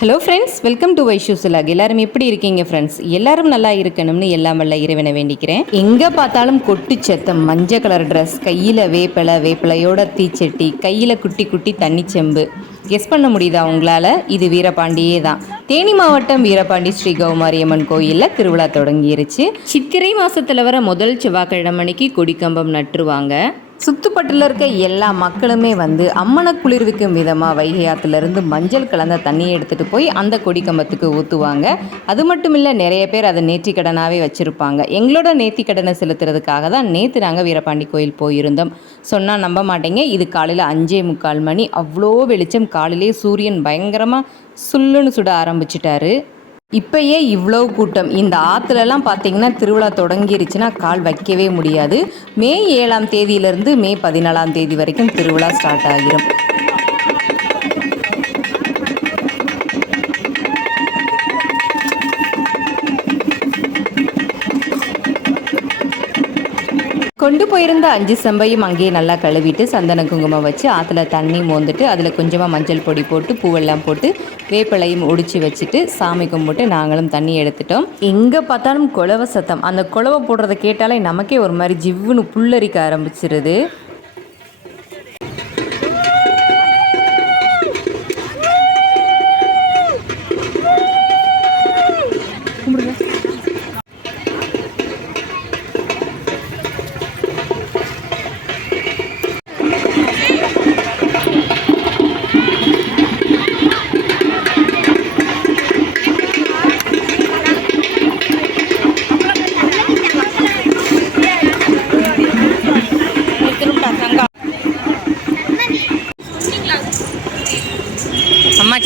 Hello friends welcome to வைஷூசுலாக் எல்லாரும் எப்படி இருக்கீங்க ஃப்ரெண்ட்ஸ் எல்லாரும் நல்லா இருக்கணும்னு எல்லாம் வல்ல இறைவனை வேண்டிக்கிறேன். எங்கே பார்த்தாலும் கொட்டு சத்தம் மஞ்சள் கலர் ட்ரெஸ் கையில் வேப்பலை வேப்பலையோட தீச்சட்டி கையில் குட்டி குட்டி தண்ணி செம்பு கெஸ் பண்ண முடியுதா உங்களால்? இது வீரபாண்டியே தான். தேனி மாவட்டம் வீரபாண்டி ஸ்ரீ கௌமாரியம்மன் கோயிலில் திருவிழா தொடங்கிருச்சு. சித்திரை மாதத்தில் வர முதல் செவ்வாய்க்கிழமை அன்னைக்கு கொடிக்கம்பம் நட்டுருவாங்க. சுத்துப்பட்டில் இருக்க எல்லா மக்களுமே வந்து அம்மனை குளிர்விக்கும் விதமாக வைகை ஆற்றுலேருந்து மஞ்சள் கலந்த தண்ணியை எடுத்துகிட்டு போய் அந்த கொடிக்கம்பத்துக்கு ஊற்றுவாங்க அது மட்டும் இல்லை நிறைய பேர் அதை நேர்த்திக்கடனாகவே வச்சுருப்பாங்க. எங்களோட நேர்த்திக்கடனை செலுத்துறதுக்காக தான் நேற்று நாங்கள் வீரபாண்டி கோயில் போயிருந்தோம். சொன்னால் நம்ப மாட்டேங்க. இது காலையில் அஞ்சே முக்கால் மணி. அவ்வளோ வெளிச்சம். காலையிலே சூரியன் பயங்கரமாக சுள்ளுன்னு சுட ஆரம்பிச்சிட்டாரு. இப்பயே இவ்வளோ கூட்டம். இந்த ஆற்றுலலாம் பார்த்தீங்கன்னா திருவிழா தொடங்கிருச்சுன்னா கால் வைக்கவே முடியாது. மே ஏழாம் தேதியிலிருந்து மே பதினாலாம் தேதி வரைக்கும் திருவிழா ஸ்டார்ட் ஆகிரும். கொண்டு போயிருந்த அஞ்சு செம்பையும் அங்கேயே நல்லா கழுவிட்டு சந்தன குங்குமம் வச்சு ஆற்றுல தண்ணி மோந்துட்டு அதில் கொஞ்சமாக மஞ்சள் பொடி போட்டு பூவெல்லாம் போட்டு வேப்பிலையும் ஒடிச்சு வச்சுட்டு சாமி கும்பிட்டு நாங்களும் தண்ணி எடுத்துட்டோம். எங்கே பார்த்தாலும் குழவை சத்தம். அந்த குழவை போடுறத கேட்டாலே நமக்கே ஒரு மாதிரி ஜிவ்வுன்னு புல்லரிக்க ஆரம்பிச்சிருது.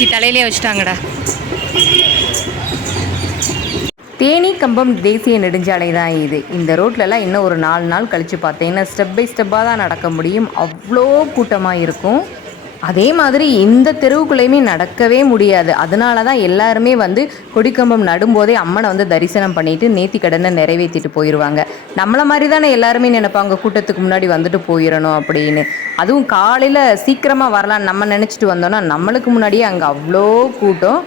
அம்மாச்சி தலையிலே வச்சுட்டாங்கடா. தேனி கம்பம் தேசிய நெடுஞ்சாலை தான் இது. இந்த ரோட்லலாம் இன்னும் ஒரு நாலு நாள் கழித்து பார்த்தீங்கன்னா ஸ்டெப் பை ஸ்டெப்பாக தான் நடக்க முடியும். அவ்வளோ கூட்டமாக இருக்கும். அதே மாதிரி இந்த தெருவுக்குள்ளேயுமே நடக்கவே முடியாது. அதனால தான் எல்லாருமே வந்து கொடிக்கம்பம் நடும்போதே அம்மனை வந்து தரிசனம் பண்ணிட்டு நேத்தி கடனை நிறைவேற்றிட்டு போயிடுவாங்க நம்மளை மாதிரி தானே எல்லாருமே நினைப்பாங்க கூட்டத்துக்கு முன்னாடி வந்துட்டு போயிடணும் அப்படின்னு. அதுவும் காலையில் சீக்கிரமாக வரலான்னு நம்ம நினச்சிட்டு வந்தோம்னா நம்மளுக்கு முன்னாடியே அங்கே அவ்வளோ கூட்டம்.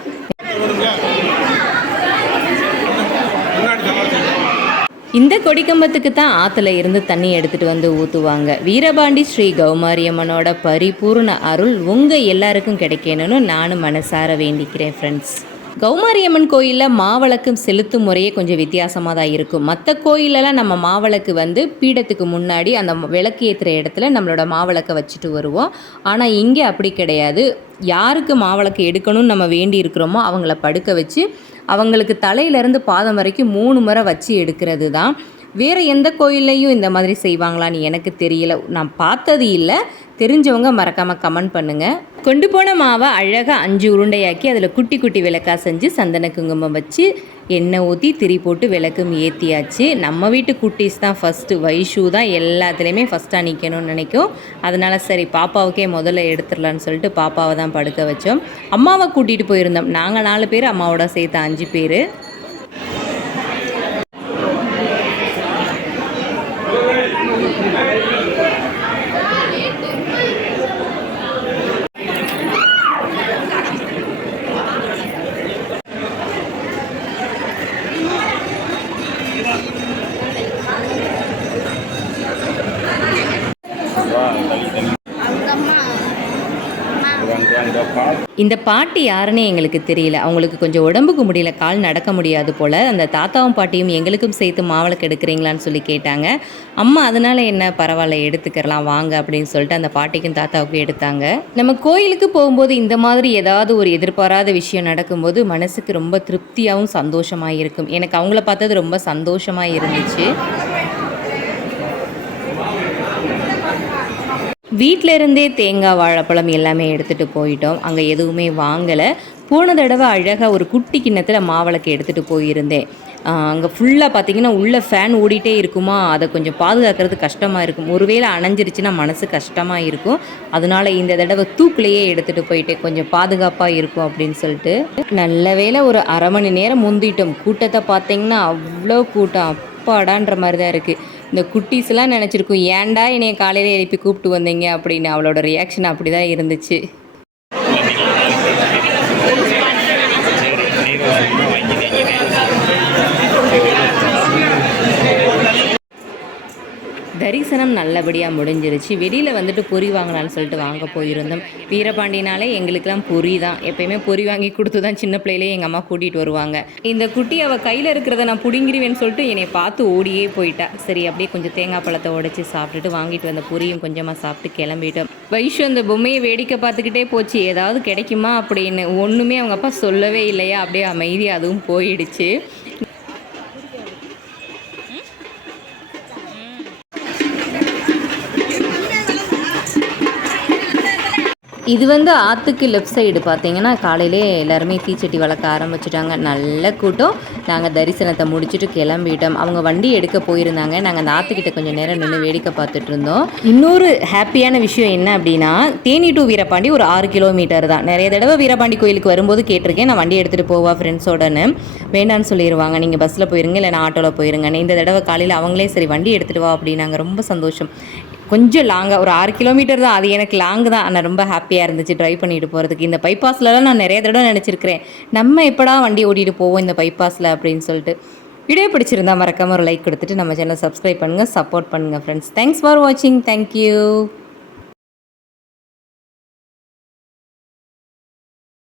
இந்த கொடிக்கம்பத்துக்கு தான் ஆற்றுல இருந்து தண்ணி எடுத்துகிட்டு வந்து ஊற்றுவாங்க வீரபாண்டி ஸ்ரீ கௌமாரியம்மனோட பரிபூர்ண அருள் உங்கள் எல்லாருக்கும் கிடைக்கணும்னு நானும் மனசார வேண்டிக்கிறேன் ஃப்ரெண்ட்ஸ் கௌமாரியம்மன் கோயிலில் மாவிளக்கு செலுத்தும் முறையே கொஞ்சம் வித்தியாசமாக தான் இருக்கும். மற்ற கோயிலெல்லாம் நம்ம மாவிளக்கு வந்து பீடத்துக்கு முன்னாடி அந்த விளக்கு ஏற்றுற இடத்துல நம்மளோட மாவிளக்கை வச்சுட்டு வருவோம். ஆனால் இங்கே அப்படி கிடையாது. யாருக்கு மாவிளக்கு எடுக்கணும்னு நம்ம வேண்டி இருக்கிறோமோ அவங்கள படுக்க வச்சு அவங்களுக்கு தலையிலேருந்து பாதம் வரைக்கும் மூணு முறை வச்சு எடுக்கிறது தான் வேறு எந்த கோயில்லையும் இந்த மாதிரி செய்வாங்களான்னு எனக்கு தெரியல. நான் பார்த்தது இல்லை. தெரிஞ்சவங்க மறக்காமல் கமெண்ட் பண்ணுங்கள் கொண்டு போன மாவை அழகாக அஞ்சு உருண்டையாக்கி அதில் குட்டி குட்டி விளக்காக செஞ்சு சந்தன குங்குமம் வச்சு எண்ணெய் ஊற்றி திரி போட்டு விளக்கும் ஏற்றியாச்சு நம்ம வீட்டு குட்டீஸ் தான் ஃபஸ்ட்டு வைஷூ தான் எல்லாத்துலேயுமே ஃபஸ்ட்டாக நிற்கணும்னு நினைக்கும். அதனால் சரி பாப்பாவுக்கே முதல்ல எடுத்துடலான்னு சொல்லிட்டு பாப்பாவை தான் படுக்க வச்சோம். அம்மாவை கூட்டிகிட்டு போயிருந்தோம். நாங்கள் நாலு பேர் அம்மாவோட சேர்த்து அஞ்சு பேர். இந்த பாட்டி யாருன்னு எங்களுக்கு தெரியல. அவங்களுக்கு கொஞ்சம் உடம்புக்கு முடியல கால் நடக்க முடியாது போல். அந்த தாத்தாவும் பாட்டியும் எங்களுக்கும் சேர்த்து மாவளுக்கு எடுக்கிறீங்களான்னு சொல்லி கேட்டாங்க. அம்மா அதனால என்ன? பரவாயில்ல எடுத்துக்கிறலாம் வாங்க அப்படின்னு சொல்லிட்டு அந்த பாட்டிக்கும் தாத்தாவுக்கும் எடுத்தாங்க. நம்ம கோயிலுக்கு போகும்போது இந்த மாதிரி ஏதாவது ஒரு எதிர்பாராத விஷயம் நடக்கும்போது மனசுக்கு ரொம்ப திருப்தியாகவும் சந்தோஷமாக இருக்கும் எனக்கு அவங்கள பார்த்தது ரொம்ப சந்தோஷமாக இருந்துச்சு வீட்டில் இருந்தே தேங்காய் வாழைப்பழம் எல்லாமே எடுத்துகிட்டு போயிட்டோம். அங்கே எதுவுமே வாங்கலை. போன தடவை அழகாக ஒரு குட்டி கிண்ணத்தில் மாவிளக்கு எடுத்துகிட்டு போயிருந்தேன். அங்கே ஃபுல்லாக பார்த்தீங்கன்னா உள்ளே ஃபேன் ஓடிட்டே இருக்குமா? அதை கொஞ்சம் பாதுகாக்கிறது கஷ்டமாக இருக்கும். ஒருவேளை அணைஞ்சிருச்சுன்னா மனசு கஷ்டமாக இருக்கும். அதனால இந்த தடவை தூக்குலேயே எடுத்துகிட்டு போயிட்டு கொஞ்சம் பாதுகாப்பாக இருக்கும் அப்படின்னு சொல்லிட்டு. நல்ல வேளை ஒரு அரை மணி நேரம் முந்திட்டோம். கூட்டத்தை பார்த்தீங்கன்னா அவ்வளோ கூட்டம். அப்பாடான்ற மாதிரி தான் இருக்குது இந்த குட்டீஸ்லாம் நினச்சிருக்கும் ஏன்டா என்னைய காலையில் எழுப்பி கூப்பிட்டு வந்தீங்க? அப்படின்னு அவளோட ரியாக்ஷன் அப்படி தான் இருந்துச்சு. தரிசனம் நல்லபடியாக முடிஞ்சிருச்சு. வெளியில் வந்துட்டு பொரி வாங்கலாம்னு சொல்லிட்டு வாங்க போயிருந்தோம். வீரபாண்டினாலே எங்களுக்கெல்லாம் பொரி தான். எப்பயுமே பொரி வாங்கி கொடுத்து தான் சின்ன பிள்ளையிலே எங்கள் அம்மா கூட்டிகிட்டு வருவாங்க. இந்த குட்டி அவள் கையில் இருக்கிறத நான் பிடுங்கிருவேன்னு சொல்லிட்டு என்னை பார்த்து ஓடியே போயிட்டா. சரி அப்படியே கொஞ்சம் தேங்காய் பழத்தை உடச்சி சாப்பிட்டுட்டு வாங்கிட்டு வந்த பொரியும் கொஞ்சமாக சாப்பிட்டு கிளம்பிட்டோம். வைஷு அந்த பொம்மையை வேடிக்கை பார்த்துக்கிட்டே போச்சு. ஏதாவது கிடைக்குமா அப்படின்னு ஒன்றுமே அவங்க அப்பா சொல்லவே இல்லையா? அப்படியே அமைதி அதுவும் போயிடுச்சு. இது வந்து ஆற்றுக்கு லெஃப்ட் சைடு பார்த்தீங்கன்னா காலையிலே எல்லாருமே தீச்சட்டி வளர்க்க ஆரம்பிச்சிட்டாங்க. நல்ல கூட்டம். நாங்கள் தரிசனத்தை முடிச்சுட்டு கிளம்பிட்டோம். அவங்க வண்டி எடுக்க போயிருந்தாங்க. நாங்கள் அந்த ஆற்றுக்கிட்ட கொஞ்சம் நேரம் நின்று வேடிக்கை பார்த்துட்டு இருந்தோம். இன்னொரு ஹாப்பியான விஷயம் என்ன அப்படின்னா தேனி டு வீரபாண்டி ஒரு ஆறு கிலோமீட்டர் தான். நிறைய தடவை வீரபாண்டி கோயிலுக்கு வரும்போது கேட்டிருக்கேன். நான் வண்டி எடுத்துகிட்டு போவா ஃப்ரெண்ட்ஸோடன்னு வேண்டான்னு சொல்லிடுவாங்க நீங்கள் பஸ்ஸில் போயிருங்க இல்லை நான் ஆட்டோவில் போயிருங்கன்னு. இந்த தடவை காலையில் அவங்களே சரி வண்டி எடுத்துகிட்டு வா அப்படின்னாங்க ரொம்ப சந்தோஷம். கொஞ்சம் லாங்காக ஒரு ஆறு கிலோமீட்டர் தான். அது எனக்கு லாங் தான். ஆனால் ரொம்ப ஹாப்பியாக இருந்துச்சு ட்ரைவ் பண்ணிட்டு போகிறதுக்கு இந்த பைபாஸ்லலாம் நான் நிறைய தடவை நினச்சிருக்கிறேன். நம்ம எப்படா வண்டி ஓட்டிகிட்டு போவோம் இந்த பைபாஸில் அப்படின்னு சொல்லிட்டு. வீடியோ பிடிச்சிருந்தா மறக்காமல் ஒரு லைக் கொடுத்துட்டு நம்ம சேனல் சப்ஸ்கிரைப் பண்ணுங்கள் சப்போர்ட் பண்ணுங்கள் ஃப்ரெண்ட்ஸ் தேங்க்ஸ் ஃபார் வாட்சிங் தேங்க்யூ